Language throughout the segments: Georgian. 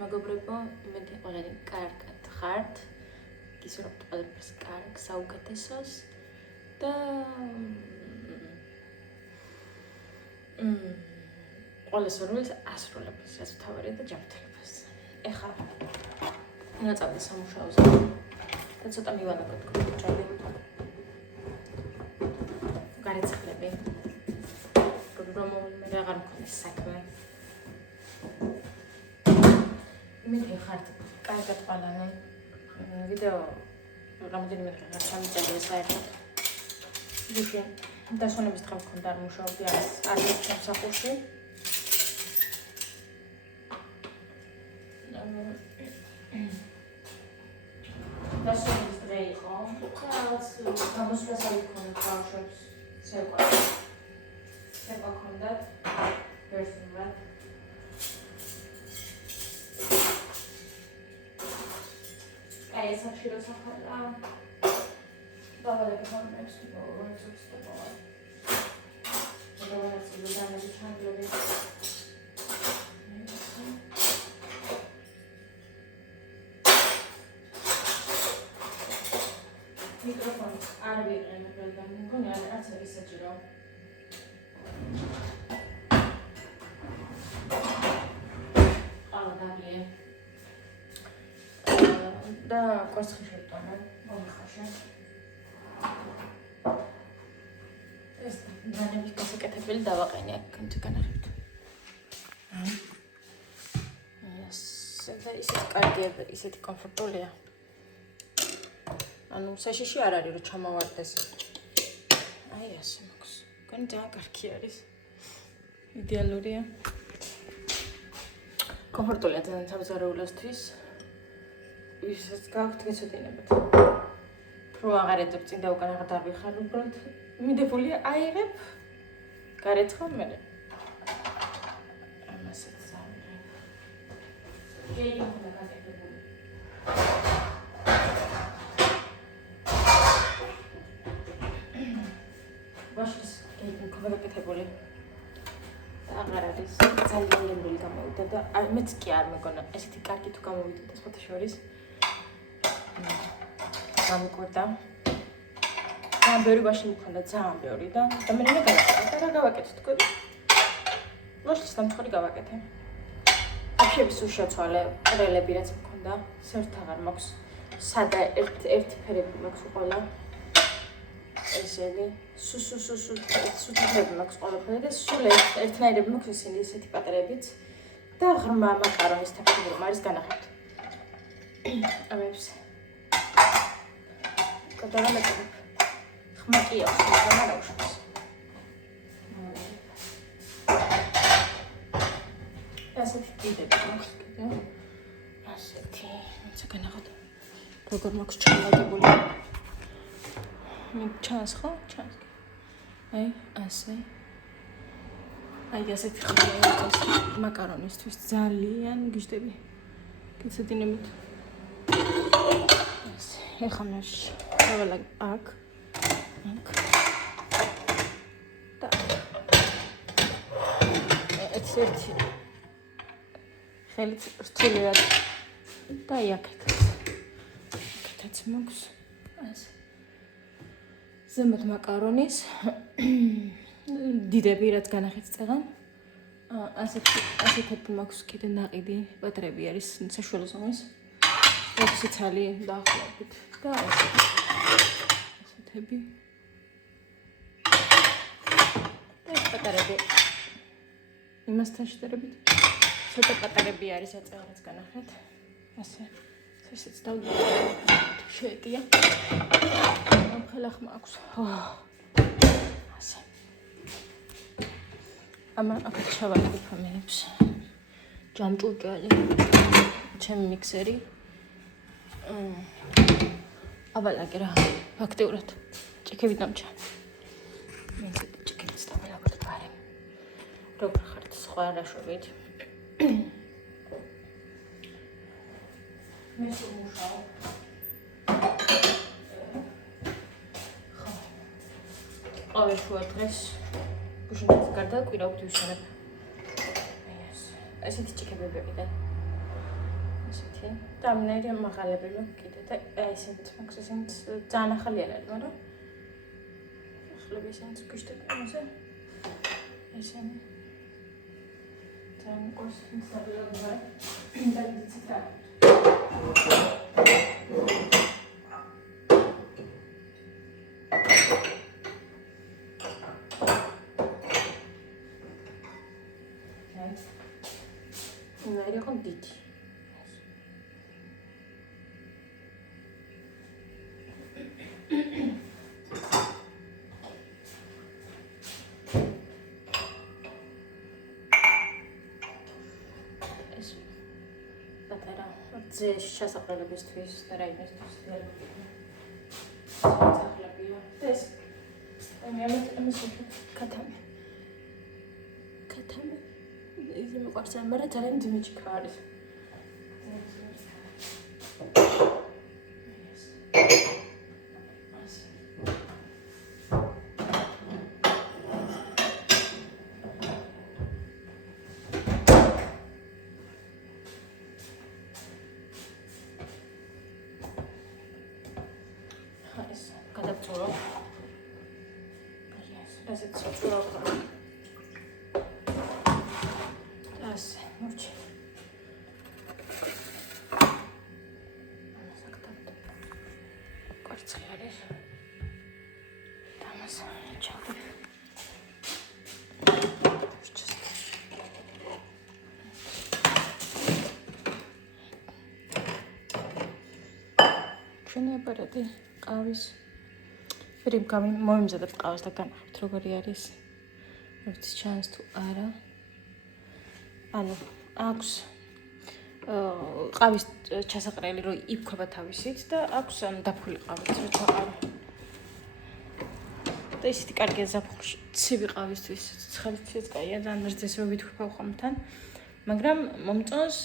მეგობრებო, იმედი ყველანი კარგად ხართ. გისურვებთ ყველაფერს კარგ, საუკეთესოს და ყველას რომელიც ასრულებს რაც თავარია და ჯანმრთელობას. ეხლა უნდა წავიდე სამუშაოზე და ცოტა მივანაკოთ კოჭები. გარეთ-ცხლები. რომ მე აღარ მქონდეს საქმე. იმედი ხართ კარგად ყველანი. ვიდეო რამდენიმე დღე არ ჩამიწერია საერთოდ. ისე დასვენების დღე მქონდა არ მუშაობდი არ შემსახურში. დასვენების დღე იყო და რაღაც გამოსვლას არ მქონდა ბავშვებს ცეკვა ჰქონდათ პერსონალად. აი ეს ახშირო საფარა დავალები ხომებს როგორც ხდება. როგორც ლუდანები ჩანგლები. მიკროფონი არ ვიყენებ, რადგან მგონი არც არის საჭირო. და კვერცხი შევტანა მომიხაშე. ეს დანების გასაკეთებელი დავაყენე აქ განახებთ. და ისეთი კარგია, ისეთი კომფორტულია. ანუ საშიში არ არის რომ ჩამოვარდეს. აი ასე მაქვს. გონი ძალიან კარგი არის. იდეალურია. კომფორტულია ძალიან საბრძოლველისთვის. ისაც გაქვთ გეცოდინებათ. რო აღარ ეძებ წინ და უკან აღარ დავიხარ უბრალოდ მიდებულია აიღებ გარეცხა მე. ამასაც ზავი. გეი უნდა გაკეთებული. ვაშლის გეი უნდა გაკეთებული. აღარ არის ძალიან ლენდული გამოვიდა და მეც კი არ მეგონა ესეთი კარგი თუ გამოვიდა სხვათა შორის. გამიკვირდა. ძალიან ბევრი ვაში მქონდა, ძალიან ბევრი და მე რა გავაკეთე? რა გავაკეთე თქო? ვაშლის დამცხარი გავაკეთე. აფშების უშეცვალე ყრელები რაც მქონდა, სერთ აღარ მაქვს. სადა ერთი ფერები მაქვს უყოლა. ესენი სუთიფრები მაქვს ყველაფერი და სულ ერთნაირები მაქვს ისინი ისეთი პატერებიც და ღრმა მაკარონის თაფლი რომ არის განახებთ. ამებს გადავამეტებ. ხმაკი აქვს, მაგრამ არ აუშვებს. ასეთი კიდები მაქვს კიდე. ასეთი, ცა განახოთ. როგორ მაქვს ჩალაგებული. ჩანს ხო? ჩანს. აი, ასე. აი, ასეთი ხმაა მაკარონისთვის ძალიან გიждები. გიცოდინებით. ეხლა მე შევალაგ აქ და ერთი ხელით რთულია და აქეთაც მაქვს ასე ზემოთ მაკარონის დიდები რაც განახეთ წეღან ასეთები მაქვს კიდე ნაყიდი პატრები არის საშუალო ზომის ექვსი ცალი დაახლოებით და ასეთები ეს პატარები იმასთან შედარებით ცოტა პატარები არის აწეღაც განახეთ ასე ესეც დავდო შეეტია ხელახმა აქვს ასე ამან აქ ჩავალებ ამენებს ჯამჭურჭალი ჩემი მიქსერი ავალაგე რა ფაქტიურად ჭიქები დამჭა მე ჭიქებს დავალაგოთ ბარემ როგორ ხართ სხვა რაშვებით მე შემუშავ ყოველ შუა დღეს გუშინაც გარდა კვირა ვთვისენებ ესეთი ჭიქებები ყიდა და ამნაირი მაღალები მაქვს კიდე და ესენიც მაქვს ესენიც ძალიან ახალი არის, მაგრამ ახლა ესენიც გვიშტებ ამაზე ესენი ძალიან ყოს ინსტალირება და დიციტა ნაირი ხომ დიდი ძეში შესაყრელებისთვის და რაიმესთვის ძახლებია და ეს ამის კათამი ის მიყვარს მაგრამ ძალიან ძიმეჭიქა არის გადავწურო. ასეც წურო ხარ. ასე, მოვჭი. საკეთებ. კვარცხი არის. დამას ჩავდი. ჩვენი აპარატი ყავის რიმ მომიმზადებ ყავს და განახოთ როგორი არის. როგორც ჩანს თუ არა. ანუ აქვს ყავის ჩასაყრელი რო იფქება თავისით და აქვს დაფული ყავით რო ჩაყავი. და ისეთი კარგია ზაფხულში ცივი ყავისთვის ცხელითაც კაია ძალიან მერձესობით ვფავ ხომთან. მაგრამ მომწონს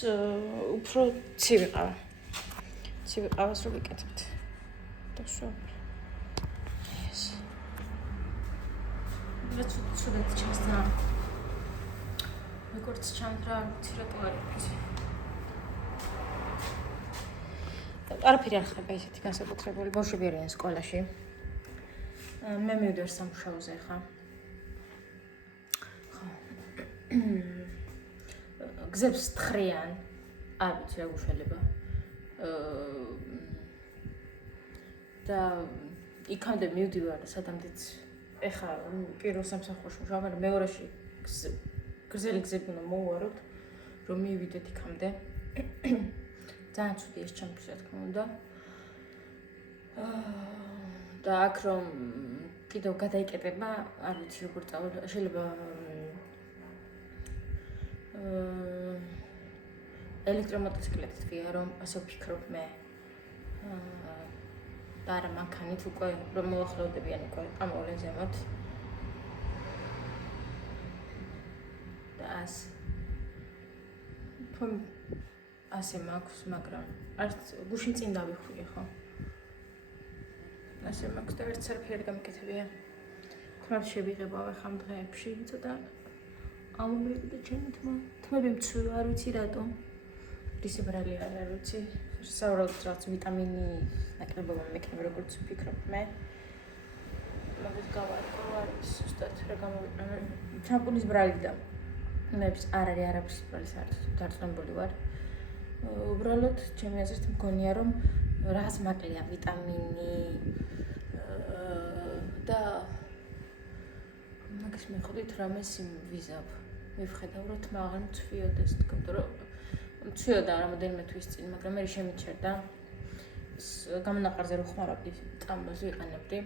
უფრო ცივი ყავა. ცივი ყავას რო გიკეთებთ. და შო ცუდად ჩასნა. როგორც ჩანდრა ცირატო არის. არაფერი არ ხდება ისეთი განსაკუთრებული. ბავშვები არიან სკოლაში. მე მივდივარ სამუშაოზე ხა. გზებს თხრიან. არ ვიცი რა გუშველება. და იქამდე მივდივარ სადამდეც ეხა პირველ სამსახურში მუშაობ, მაგრამ მეორეში გრძელი გზები უნდა მოვუაროთ, რომ მივიდეთ იქამდე. ძალიან ცუდი ეს ჩემთვის, რა თქმა უნდა. და აქ რომ კიდევ გადაიკეტება, არ ვიცი როგორ წავალ, შეიძლება ელექტრომოტოციკლეთით ვია, რომ ასე ვფიქრობ მე. და არა მანქანით უკვე რომ მოახლოვდებიან უკვე ამოვლენ ზემოთ. და ასე მაქვს, მაგრამ არც გუშინ წინ დავიხვიე ხო. ასე მაქვს და ვერც არაფერი არ გამიკეთებია. თმარ შევიღებავ ახლა ამ დღეებში, ცოტა ამომივიდა ჩემი თმა. თმები მცულა, არ ვიცი რატომ. რისი ბრალი არ ვიცი. საუბრობთ რაც ვიტამინი ნაკლებობა მექნება როგორც ვფიქრობ მე. მაგას გავარკვევ ზუსტად რა გამოვიყენე. შამპუნის ბრალი და მეებს არ არის არაფრის ბრალი საერთოდ დარწმუნებული ვარ. უბრალოდ ჩემი აზრით მგონია რომ რაღაც მაკლია ვიტამინი და მაგას მეხვდით რამეს ვიზავ. მივხედავ რომ თმა აღარ მცვიოდეს თქო რომ მცვიოდა რამოდენიმე თვის წინ, მაგრამ მე შემიჩერდა. გამონაყარზე რო ხმარობდი, წამოს ვიყენებდი.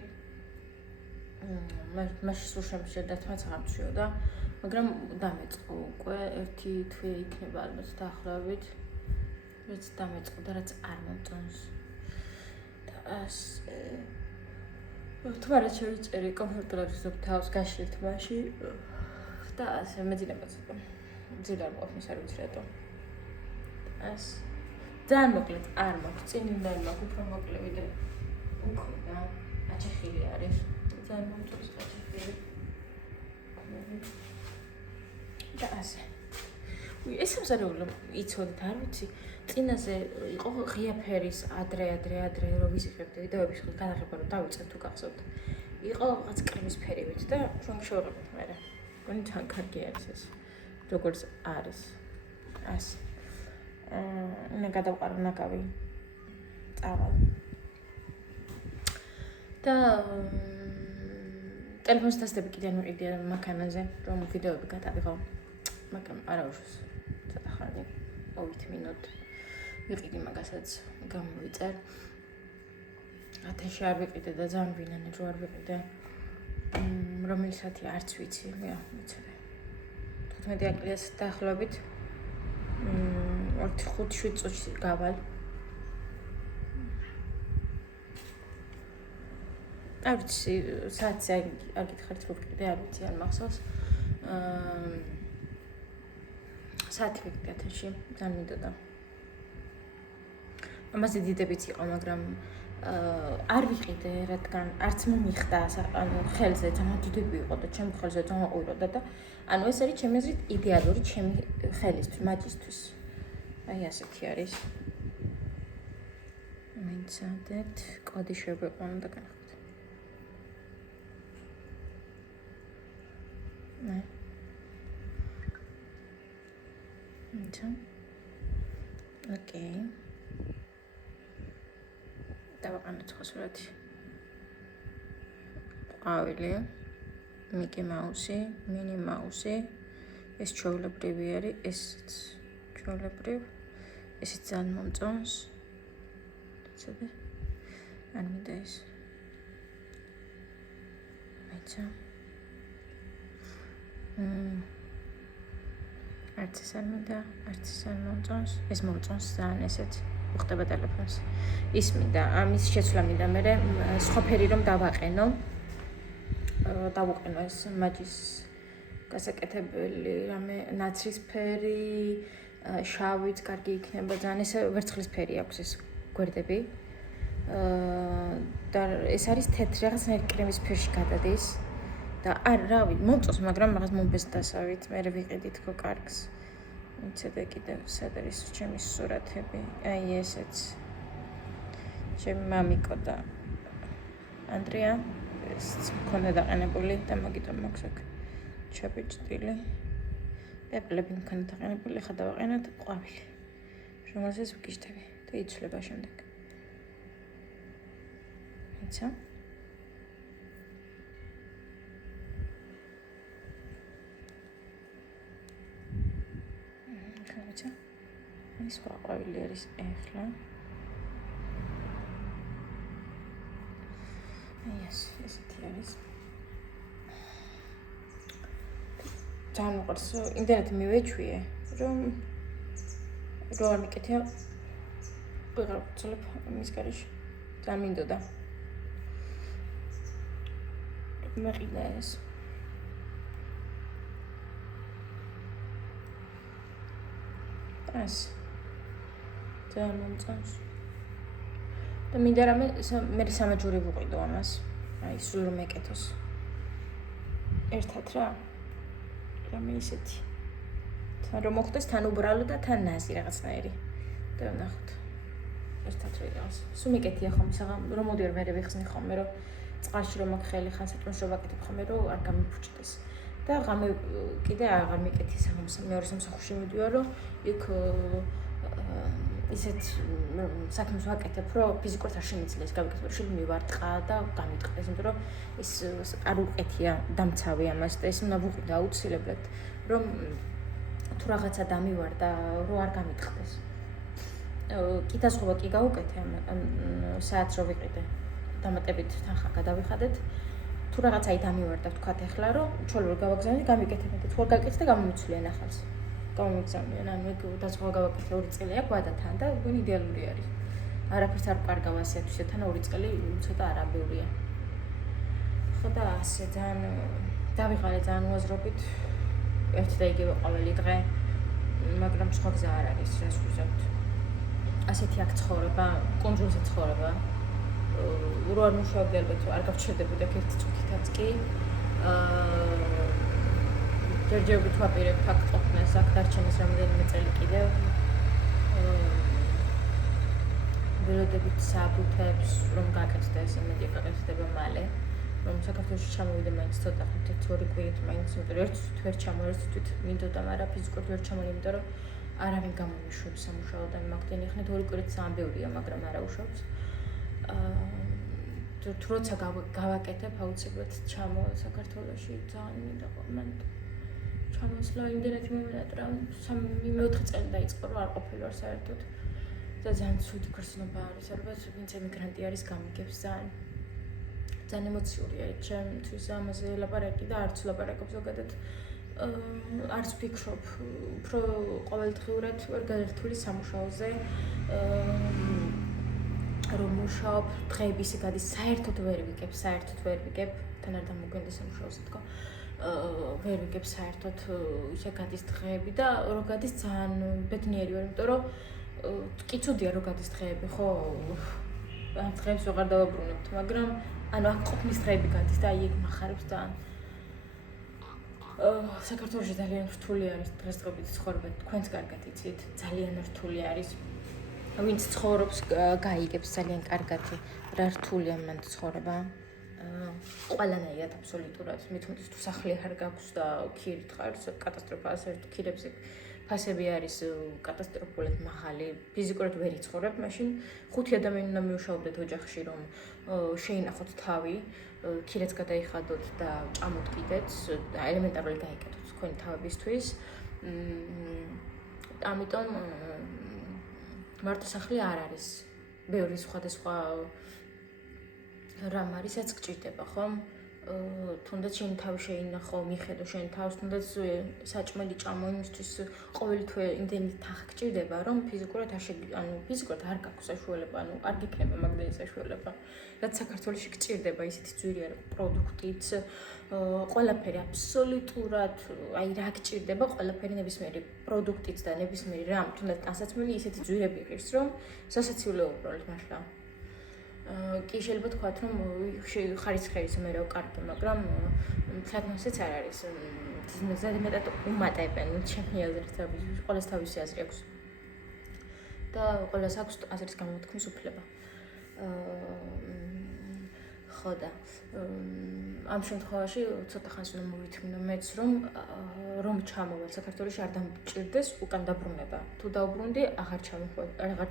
მაშინ სულ შემიჩერდა თმაც აღარ მცვიოდა, მაგრამ დამეწყო უკვე ერთი თვე იქნება ალბათ დაახლოებით. რაც დამეწყო და რაც არ მომწონს. და ასე თვარად შევიწერი კომფორტულად ვიზობ თავს გაშლილ თმაში და ასე მეძინება ცოტა. ძილარ ყოფნის არ ვიცი რატომ. ეს ძალიან მოკლედ არ მაქვს წინიდან მაქვს უფრო მოკლე ვიდრე უკვე და აჩეხილი არის ძალიან მომწონს აჩეხილი და ასე ეს სამზარეულო იცოდით, არ ვიცი. წინაზე იყო ღია ფერის ადრე რომ ვიზიყებდი ვიდეოების განახება რომ დავიწყეთ თუ გახსოვთ. იყო რაღაც კრემის ფერივით და ჩვენ შევღებთ მერე. მგონი თან კარგი არის ეს. როგორც არის. ასე. მე გადავყარო ნაკავი. წავალ. და ტელეფონს დასდები კიდე მიყიდე მანქანაზე რომ ვიდეოები გადავიღო. მაგრამ არა უშავს. ცოტა ხანი 2 მინუტი. ვიყიდი მაგასაც გამოვიწერ. ათეში არ ვიყიდე და ძალიან ვინანე რო არ ვიყიდე. რომელი საათი არც ვიცი, მე ვიცოდი. 15 აპრილის დაახლოებით 5-7 წუთში გავალ. არ ვიცი, საათი არ გითხარით რო ვიყიდე, არ ვიცი, არ მახსოვს. საათი ვიყიდე ათეში, ძალიან მინდოდა. ამაზე დიდებიც იყო, მაგრამ არ ვიყიდე, რადგან არც მომიხდა, ანუ ხელზე ძალიან დიდები იყო და ჩემ ხელზე ძალიან ყუროდა და ანუ ეს არის ჩემი აზრით იდეალური ჩემი ხელისთვის, მაჭისთვის. აი ასეთი არის. მიცადეთ, კოდი შევეყვანო და განახოთ. ნე. მიცა. ოკეი. დავაყენოთ სხვა სურათი. ყვავილი, მიკი მაუსი, მინი მაუსი, ეს ჩვეულებრივი არის, ესეც ჩვეულებრივ, ესეც ძალიან მომწონს. ცოტა. არ მინდა ეს. მეცა. არც ეს არ მინდა, არც ეს არ მომწონს, ეს მომწონს ძალიან ესეც. უხდება ტელეფონს. ის მინდა, ამის შეცვლა მინდა მე სხვა ფერი რომ დავაყენო. დავუყენო ეს მაჯის გასაკეთებელი, რამე ნაცრისფერი, შავიც კარგი იქნება, ძალიან ეს ვერცხლის ფერი აქვს ეს გვერდები. და ეს არის თეთრი, რაღაცნაირი კრემის ფერში გადადის. და არ რავი, მომწონს, მაგრამ რაღაც მომბესდასავით, მე ვიყიდით ხო კარგს. ცოტა კიდევ სად არის ჩემი სურათები? აი ესეც. ჩემი მამიკო და ანდრია ეს მქონდა დაყენებული და მაგიტომ მაქვს აქ ჩაბეჭდილი. პეპლები მქონდა დაყენებული, ხა დავაყენოთ ყვავილი. რომელსაც ვგიჟდები და იცვლება შემდეგ. იცი? ის სხვა ყვავილი არის ეხლა. ესეთი არის. ძალიან უყვარს ინტერნეტი მივეჩვიე, რომ არ მიკეთია ვეღარ ვცლებ მის გარეშე. ძალიან მინდოდა. მეყიდა ეს. ასე. ძალიან მომწონს. და მინდა რამე მე სამაჯური ვუყიდო ამას. აი სულ რომ ეკეთოს. ერთად რა. რამე ისეთი. თან რომ მოხდეს თან უბრალო და თან ნაზი რაღაცნაირი. და ვნახოთ. ერთად რეგავს. სულ მეკეთია ხომ ისა რომ მოდიერ მე ვიხსნი ხოლმე რომ წყალში რომ აქ ხელი ხან საჭმელს რომ ვაკეთებ ხოლმე რომ არ გამიფუჭდეს. და ღამე კიდე აღარ მეკეთი მეორე სამსახურში მივდივარ რომ იქ ისეთ საქმეს ვაკეთებ რომ ფიზიკურად არ შემიძლია გავიკეთო რომ შეიძლება მივარტყა და გამიტყდეს იმიტომ რომ ის არ უყეთია დამცავი ამას და ეს უნდა ვუყიდო აუცილებლად რომ თუ რაღაცა დამივარდა რომ არ გამიტყდეს კითაზღობა კი გავუკეთე ამ საათს რო ვიყიდე დამატებით თანხა გადავიხადეთ თუ რაღაცაი დამივარდა ვთქვათ ახლა რომ ჩვეულებრივ გავაგზავნე გამიკეთებინე თუ არ გაკეთე გამომიცვლიან ახალს გამომიგზავნიან ანუ დაზღვა გავაკეთე 2 წელი აქვს ვადათან და იდეალური არის არაფერს არ კარგავ ასეთვისე თან 2 წელი ცოტა არაბეულია ხო და ასე ძალიან დავიღალე ძალიან უაზრობით ერთ და იგივე ყოველი დღე მაგრამ სხვა გზა არ არის რას ვიზავთ ასეთი აქ ცხოვრება კონჯულზე ცხოვრება რო არ მუშაობდი ალბათ არ გავჩერდებოდი აქ ერთი წუთითაც კი ჯერჯერობით ვაპირებთ აქ ყოფნას, აქ დარჩენის რამდენიმე წელი კიდევ. ველოდებით საბუთებს, რომ გაკეთდეს, იმედი გაკეთდება მალე. რომ საქართველოში ჩამოვიდე მაინც ცოტა 1-2 კვირით მაინც, იმიტომ რომ ერთ თვით ვერ ჩამოვეdes თვით მინდოდა, მაგრამ ფიზიკურად ვერ ჩამოვედი, იმიტომ რომ არავინ გამომიშვებს სამუშაოდან მაგდენი ხნით 2 კვირით ძალიან ბევრია, მაგრამ არა უშვებს. თუ როცა გავაკეთებ, აუცილებლად ჩამოვა საქართველოში, ძალიან მინდა მან ჩამოსვლა იმდენად მომენატრა, 3-4 წელი დაიწყო, რომ არ ყოფილი ვარ საერთოდ. და ძალიან ცუდი გრძნობა არის, ალბათ ვინც ემიგრანტი არის, გამიგებს ძალიან ემოციური არის ჩემთვის ამაზე ლაპარაკი და არც ლაპარაკობ ზოგადად. არც ვფიქრობ, უფრო ყოველდღიურად ვარ გადართული სამუშაოზე, რომ მუშაობ, დღეები ისე გადის, საერთოდ ვერ ვიგებ, თან არ დამოგვენდა სამუშაოზე თქო. ვერ ვიგებ საერთოდ ისე გადის დღეები და რო გადის ძალიან ბედნიერი ვარ, იმიტომ რომ კი ცუდია რო გადის დღეები, ხო? ამ დღეებს ვეღარ დავაბრუნებთ, მაგრამ ანუ აქ ყოფნის დღეები გადის და აი ეგ მახარებს ძალიან. საქართველოში ძალიან რთული არის დღესდღეობით ცხოვრება, თქვენც კარგად იცით, ძალიან რთული არის. ვინც ცხოვრობს, გაიგებს ძალიან კარგად რა რთულია მან ცხოვრება. ყველანაირად აბსოლუტურად, მithumetes თუ სახლი არ გაქვს და ქირით ხარ, კატასტროფაა, საერთოდ ქირებზე ფასები არის კატასტროფულად მაღალი, ფიზიკურად ვერ იცხოვრებ, მაშინ 5 ადამიანი უნდა მიუშავდეთ ოჯახში, რომ შეინახოთ თავი, ქირაც გადაიხადოთ და ჭამოთ კიდეც და ელემენტარული გაიკეთოთ თქვენი თავებისთვის. ამიტომ მარტო სახლი არ არის. ბევრი სხვადასხვა რამ არის, რაც გჭირდება, ხომ? თუნდაც შენ თავი შეინახო, მიხედო შენ თავს, თუნდაც საჭმელი ჭამო, იმისთვის ყოველი თვე იმდენი თანხა გჭირდება, რომ ფიზიკურად ფიზიკურად არ გაქვს საშუალება, არ გიქნება მაგდენი საშუალება. რაც საქართველოში გჭირდება, ისეთი ძვირი არის პროდუქტიც, ყველაფერი აბსოლუტურად, აი რა გჭირდება, ყველაფერი ნებისმიერი პროდუქტიც და ნებისმიერი რამ, თუნდაც ტანსაცმელი ისეთი ძვირები ღირს, რომ სასაცილოა უბრალოდ მართლა. კი შეიძლება თქვათ, რომ ხარისხერის მერე კარგი, მაგრამ საქმესაც არ არის. ზედმეტად უმატებენ, ჩემი აზრით, ყველას თავისი აზრი აქვს. და ყველას აქვს აზრის გამოთქმის უფლება. ხო და ამ შემთხვევაში ცოტა ხანს უნდა მოვითმინო მეც, რომ ჩამოვალ საქართველოში არ დამჭირდეს უკან დაბრუნება. თუ დავბრუნდი, აღარ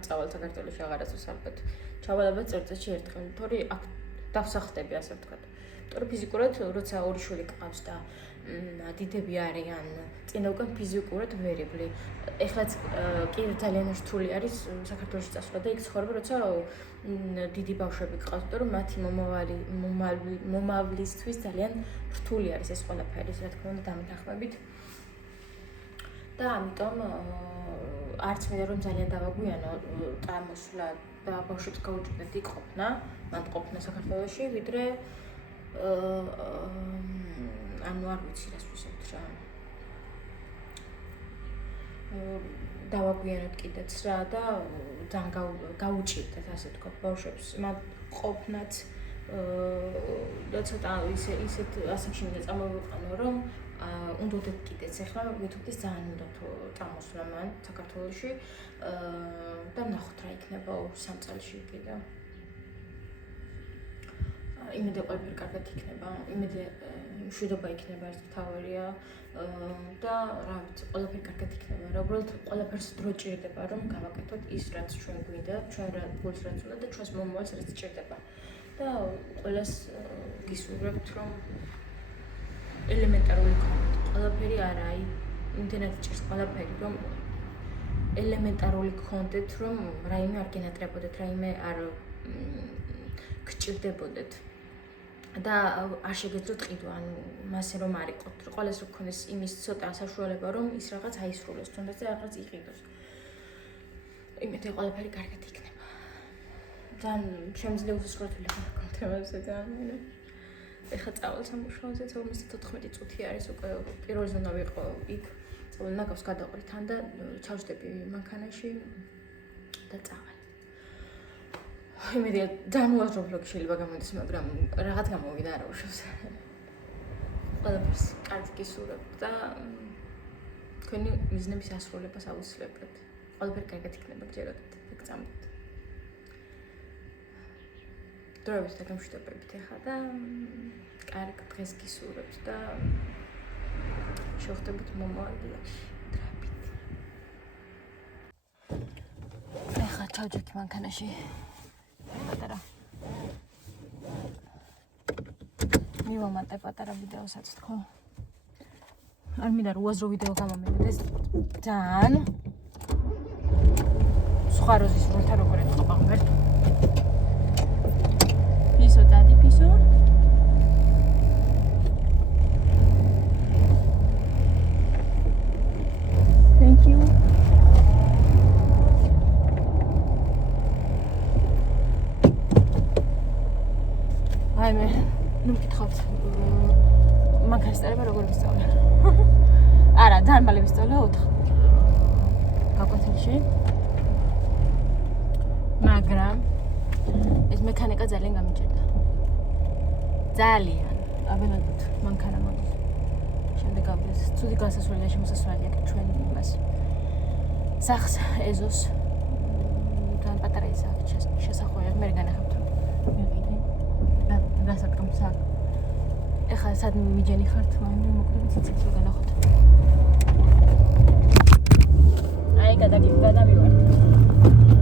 წავალ საქართველოში აღარასდროს ალბათ. ჩავალ ალბათ წელიწადში ერთხელ, თორე აქ დავსახდები, ასე ვთქვათ. იმიტომ რომ ფიზიკურად, როცა ორი შვილი გყავს და დიდები არიან, წინა უკან ფიზიკურად ვერივლი. ეხლაც კი ძალიან რთული არის საქართველოში წასვლა და იქ ცხოვრება, როცა დიდი ბავშვები გყავს, იმიტომ რომ მათი მომავლისთვის ძალიან რთული არის ეს ყველაფერი, რა თქმა უნდა, დამეთანხმებით. და ამიტომ არც მინდა რომ ძალიან დავაგვიანო წამოსვლა და ბავშვებს გაუჭირდეთ იქ ყოფნა, მათ ყოფნა საქართველოში, ვიდრე ანუ არ ვიცი რას ვისაუბრეთ რა. დავაგვიანოთ კიდეც რა და ძალიან გაუჭირდეთ, ასე ვთქვათ, ბავშვებს მათ ყოფნაც და ცოტა ისეთ ასაკში მინდა წამოვიყვანო, რომ უნდათ კიდეც ახლა მithumetes ძალიან უნდა წამოსვლა მან საქართველოში და ნახოთ რა იქნება 2-3 წელში კიდე. იმედი ყველაფერი კარგად იქნება, იმედი მშვიდობა იქნება ეს მთავარია და რა ვიცი, ყველაფერი კარგად იქნება. რა უბრალოდ ყველაფერს დრო ჭირდება, რომ გავაკეთოთ ის, რაც ჩვენ გვინდა, ჩვენ რა გულს რაც უნდა და ჩვენს მომავალს რაც ჭირდება. და ყველას გისურვებთ, რომ ელემენტარული გქონდეთ. ყველაფერი არა, აი, იმდენად ჭირს ყველაფერი, რომ ელემენტარული გქონდეთ, რომ რაიმე არ გენატრებოდეთ, რაიმე არ გჭირდებოდეთ. და არ შეგეძლოთ ყიდვა, ანუ მასე რომ არ იყოთ, ყველას რო გქონდეს იმის ცოტა საშუალება, რომ ის რაღაც აისრულოს, თუნდაც რაღაც იყიდოს. იმედი ყველაფერი კარგად იქნება. ძალიან შემიძლია უსურათული ხარ თემებზე ძალიან. ეხლა წავალ სამუშაოზე, 54 წუთი არის უკვე პირველი ზონა ვიყო იქ. წავალ ნაკავს გადაყვრით თან და ჩავშდები მანქანაში და წავალ. იმედია ძალიან უაზრო ვლოგი შეიძლება გამოდის, მაგრამ რაღაც გამოვიდა, არა უშავს. ყველაფერს კარგად გისურვებთ და თქვენი მიზნების ასრულებას აუცილებლად. ყველაფერი კარგად იქნება, გჯეროდეთ, გწამოთ. დროებით და გამშვიდობებით ახლა და კარგ დღეს გისურვებთ და შევხვდებით მომავალ ვილაში. დროებით. ახლა ჩავჯექი მანქანაში. პატარა. მივამატე პატარა ვიდეოსაც თქო. არ მინდა რომ უაზრო ვიდეო გამომივიდეს ძალიან სხვა როზის როლთან როგორ ეთქობა ღმერთ პისო დადი პისო thank you აი მე ნუ მკითხავთ მანქანის წერება როგორ ვისწავლე არა, ძალიან მალე ვისწავლე 4 გაკვეთილში. მაგრამ ეს მექანიკა ძალიან გამიჭირდა. ძალიან. აბანაკოთ მანქანა მოდის. შემდეგ გავიდეს. ცუდი გასასვლელი და შემოსასვლელი აქვს ჩვენ იმას. სახს ეზოს ძალიან პატარა ისა შესახვევად მე განახებთ. მიყიდე. და დასადგმს აქ. ეხლა სად მიჯენი ხართ, მაგრამ მოკლედ ციციც რო განახოთ. აი გადავივარ.